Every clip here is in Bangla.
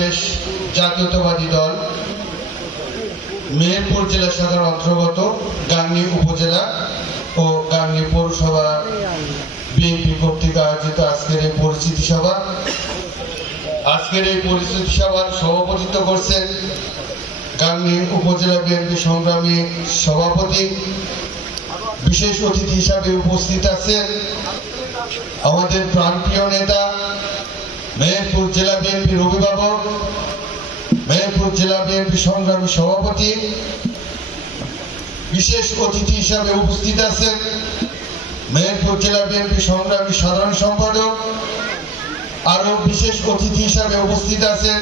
বাংলাদেশ জাতীয়তাবাদী দল, মেহেরপুর জেলা শাখার অন্তর্গত, গাংনী উপজেলা ও গাংনী পৌরসভা বিএনপি কর্তৃক আয়োজিত আজকের এই পরিস্থিতি সভা। আজকের এই পরিস্থিতি সভার সভাপতিত্ব করছেন গাংনী উপজেলা বিএনপি সংগ্রামী সভাপতি, বিশেষ অতিথি হিসাবে উপস্থিত আছেন আমাদের প্রাণপ্রিয় নেতা, মেহেরপুর জেলা বিএনপির অভিভাবক মেহেরপুর জেলা বিএনপি সংগ্রামী সভাপতি, বিশেষ অতিথি হিসাবে উপস্থিত আছেন মেহেরপুর জেলা বিএনপি সংগ্রামী সাধারণ সম্পাদক আরও বিশেষ অতিথি হিসাবে উপস্থিত আছেন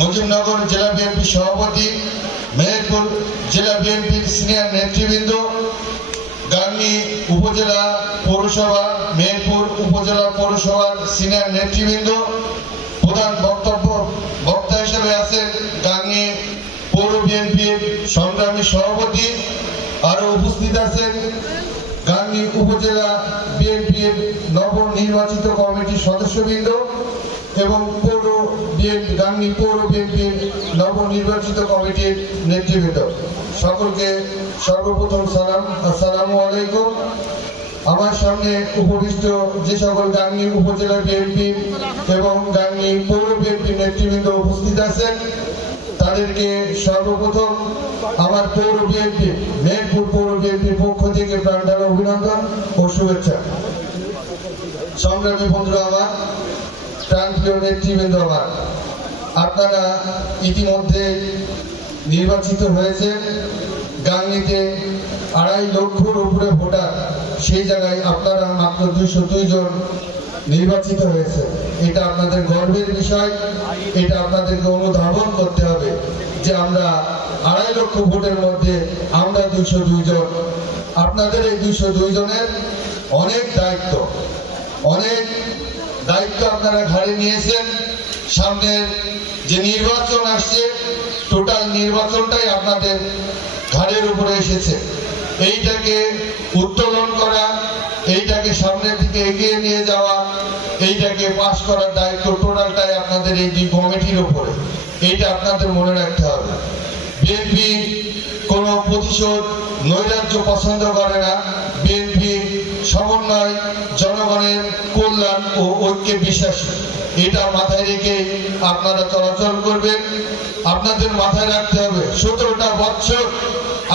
মুজিবনগর জেলা বিএনপি সভাপতি, মেহেরপুর জেলা বিএনপির সিনিয়র নেতৃবৃন্দ, গাংনী উপজেলা পৌরসভা, মেহেরপুর উপজেলা পৌরসভার সিনিয়র নেতৃবৃন্দ, প্রধান বক্তব্য বক্তা হিসেবে আছেন গাংনী পৌর বিএনপির সংগ্রামী সভাপতি আরও উপস্থিত আছেন। গাংনী উপজেলা বিএনপির নবনির্বাচিত কমিটির সদস্যবৃন্দ এবং পৌর বিএনপি গাংনী পৌর বিএনপির নবনির্বাচিত কমিটির নেতৃবৃন্দ। সকলকে সর্বপ্রথম সালাম, আসসালামু আলাইকুম। আমার সামনে উপবিষ্ট যে সকল গাংনী উপজেলা বিএনপি এবং গাংনী পৌর বিএনপি নেতৃবৃন্দ উপস্থিত আছেন তাদেরকে সর্বপ্রথম আমার পৌর বিএনপি, মেহেরপুর পৌর বিএনপির পক্ষ থেকে প্রাণঢালা অভিনন্দন ও শুভেচ্ছা। সংগ্রামী বন্ধুরা আমার প্রাণপ্রিয় নেতৃবৃন্দ আমার, আপনারা ইতিমধ্যে নির্বাচিত হয়েছে গাংনীতে আড়াই লক্ষর উপরে ভোটার, সেই জায়গায় আপনারা মাত্র দুইশো দুই জন নির্বাচিত হয়েছে এটা আপনাদের গর্বের বিষয়, এটা আপনাদেরকে অনুধাবন করতে হবে যে আমরা আড়াই লক্ষ ভোটের মধ্যে আমরা দুই জন। আপনাদের এই দুই জনের অনেক দায়িত্ব অনেক দায়িত্ব আপনারা ঘাড়ে নিয়েছেন। সামনে যে নির্বাচন আসছে, টোটাল নির্বাচনটাই আপনাদের ঘাড়ের উপরে এসেছে। এইটাকে উত্তোলন করা, এইটাকে সামনের এইটাকে পাশ করার দায়িত্ব টোটালটাই আপনাদের এই দুই কমিটির উপরে। এইটা আপনাদের মনে রাখতে হবে। বিএনপি কোনো প্রতিশোধ নৈরাজ্য পছন্দ করে না। বিএনপি সমন্বয়, জনগণের কল্যাণ ও ঐক্যে বিশ্বাসী। এটা মাথায় রেখে আপনারা চলাচল করবেন। আপনাদের মাথায় রাখতে হবে, সতেরোটা বছর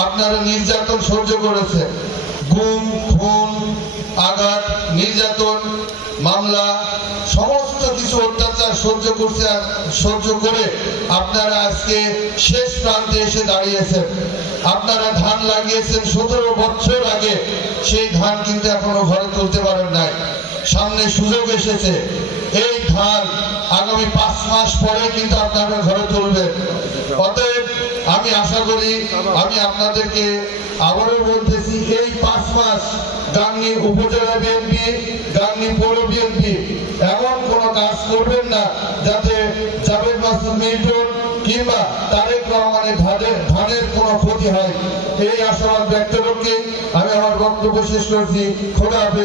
আপনারা নির্যাতন সহ্য করেছেন। গুম, খুন, আঘাত, নির্যাতন মামলা, সমস্ত কিছু অত্যাচার সহ্য করছে সহ্য করে আপনারা আজকে শেষ প্রান্তে এসে দাঁড়িয়েছেন। আপনারা ধান লাগিয়েছেন সতেরো বছর আগে, সেই ধান কিন্তু এখনও ঘরে তুলতে পারেন নাই। সামনে সুযোগ এসেছে। এই ধান আগামী পাঁচ মাস পরে কিন্তু আপনারা ঘরে তুলবেন। অতএব আমি আশা করি, আমি আপনাদেরকে আবারও বলতেছি, এই পাঁচ মাস গাঙ্গি উপজেলা বিএনপি গাঙ্গি পৌর বিএনপি এমন কোন কাজ করবেন না যাতে জাভেদ মাসুদ মিল্টন কিংবা তারেক রহমানের ধানের ধানের কোনো ক্ষতি হয়। এই আশাবাদ ব্যক্ত করতে আমি আমার বক্তব্য শেষ করছি। হাফেজ।